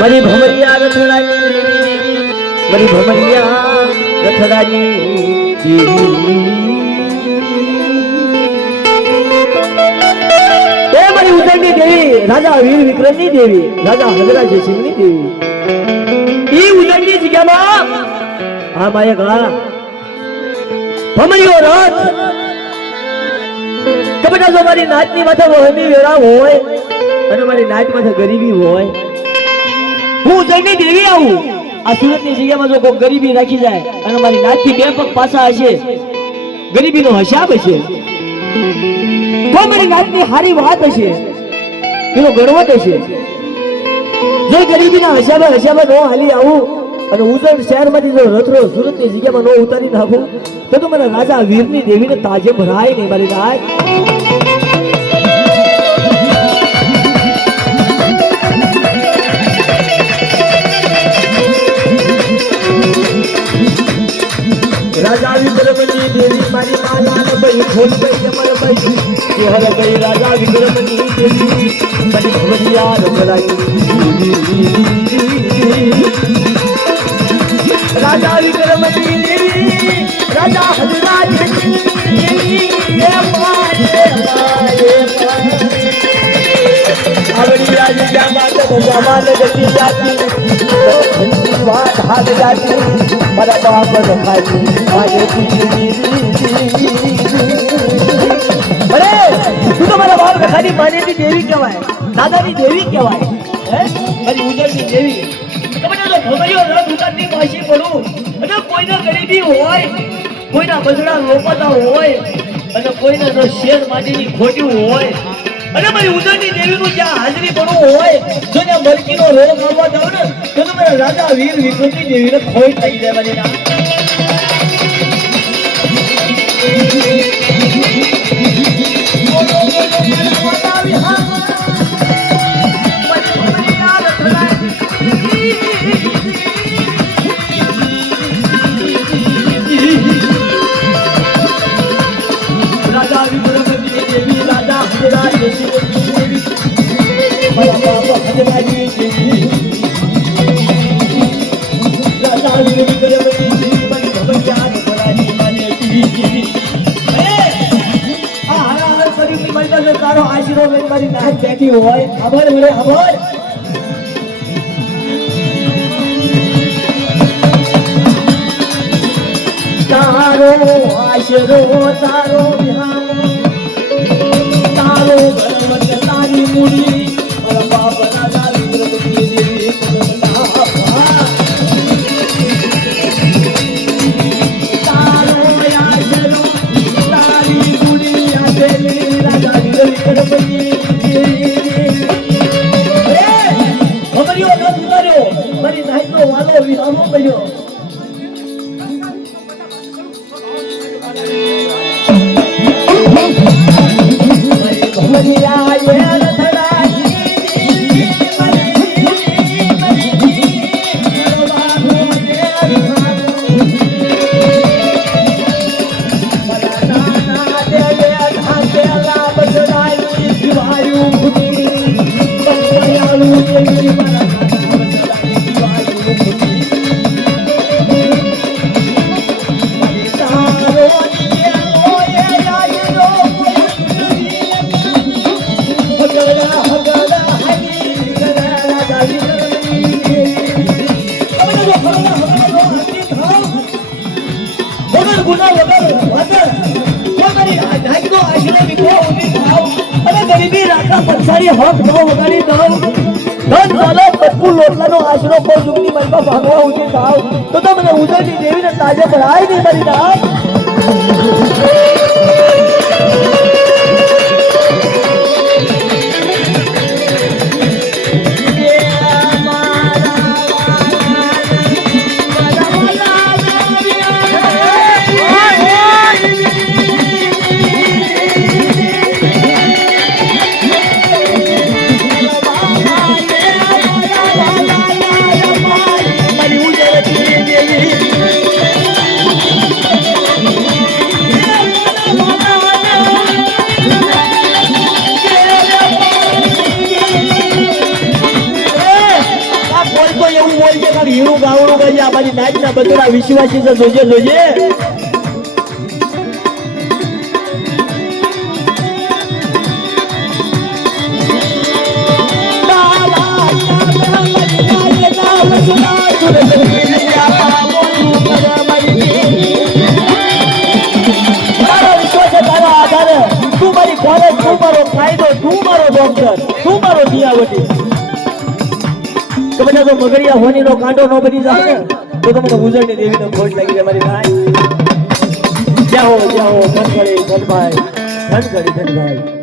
મારી ભમરિયા રથડાની મારી ભમરિયા રથડાની એ મારી ઉદયની દેવી રાજા વીર વિક્રમની દેવી રાજા હજરા જયસિંહની દેવી ઈ ઉદયની જગ્યામાં આ માય ગા ભમરિયો રથ કબડા જો મારી નાચની માથે વહમી વેરા હોય અને મારી નાચ માથે ગરીબી હોય હું ઉદયની દેવી આવું આ સુરતની જગ્યામાં જો કોઈ ગરીબી રાખી જાય અને મારી નાચથી બે પગ પાછા હશે ગરીબીનો હિસાબ હશે તો મારી નાચની હારી વાત હશે એનો ગણવટ હશે જો ગરીબીના હિસાબે નો હાલી આવું અને ઉજ્જૈન શહેરમાંથી જો રથરો સુરતની જગ્યામાં નો ઉતારી નાખું તો મારા રાજા વીરની દેવીને તાજે ભરાય નહીં મારી નાચ राजा विक्रमनी देवी मारी माला बई खोल गई अमर बई केहर गई राजा विक्रमनी देवी बड़ी भमरिया रंगलाई राजा विक्रमनी देवी राजा हजरा देवी ये पाए आवड़ी राज जामात जमान गति जाती बात हाथ जाती मारा बाप रखाती मारे अरे तू तो मारा बाप रखाती माने की देवी कહેવાય દાદાની દેવી કહેવાય હે મારી ઉજળની દેવી તમને તો ભમરિયો રથ ઉતારની પાછી પડું અને કોઈના ગરીબી હોય કોઈના બજડા લોપતા હોય અને કોઈના જો શેર માટીની ખોટી હોય અને મારી ઉજળની દેવીનું જ્યાં હાજરી પડવું હોય જો ત્યાં મરકીનો રોગ આવવા જાવ ને તો મારા રાજા વીર વિક્રમની દેવીને ખોઈ થઈ જાય મારી ના राजा विक्रमनी देवी राजा हजरा जयसिंहनी देवी मारा बाप हजरा देवी राजा विक्रमनी देवी बड़ी भमरिया रंगलाई माने देवी आ हरा हर કર્યું કે મને તારો આશીર્વાદ લઈને મારી નાચ બેઠી હોય ખબર મને ખબર તારો આશીર્વાદ તારો વિહાર તારો ગણવત તારી મૂડી મારા બાપ રાજા વિક્રમની દેવી તારો આશીર્વાદ તારી મૂડી આદેલી રાજા વિક્રમની દેવી ભમરિયો ન ઉતાર્યો મારી નાચનો વાલો વિરામો બન્યો भमरिया ये रथडानी ગરીબી રાખા પછાડી હક ન વગાડી દઉં ધન ચાલો બધું લોટલાનો આશરો કોઈ યુગની મનમાં ભાગવા ઉઠી થાવ તો મને ઉજળની દેવીને તાજે ભરાય નહીં મારી નાચ હીરું ગાવડું ગાઈ આ મારી નાચના બધા વિશ્વાસી છે જોજે જોજે તું મારી કોલેજ તું મારો ફાયદો તું મારો ડોક્ટર તું મારો દિયાવટી કબડા તો મગરિયા હોની નો કાંટો નો બની જાય તો તમને ઉજળની દેવીનો ખોટ લાગી જાય મારી ભાઈ જાઓ જાઓ ધનગડી ધનભાઈ ધનગડી ધનભાઈ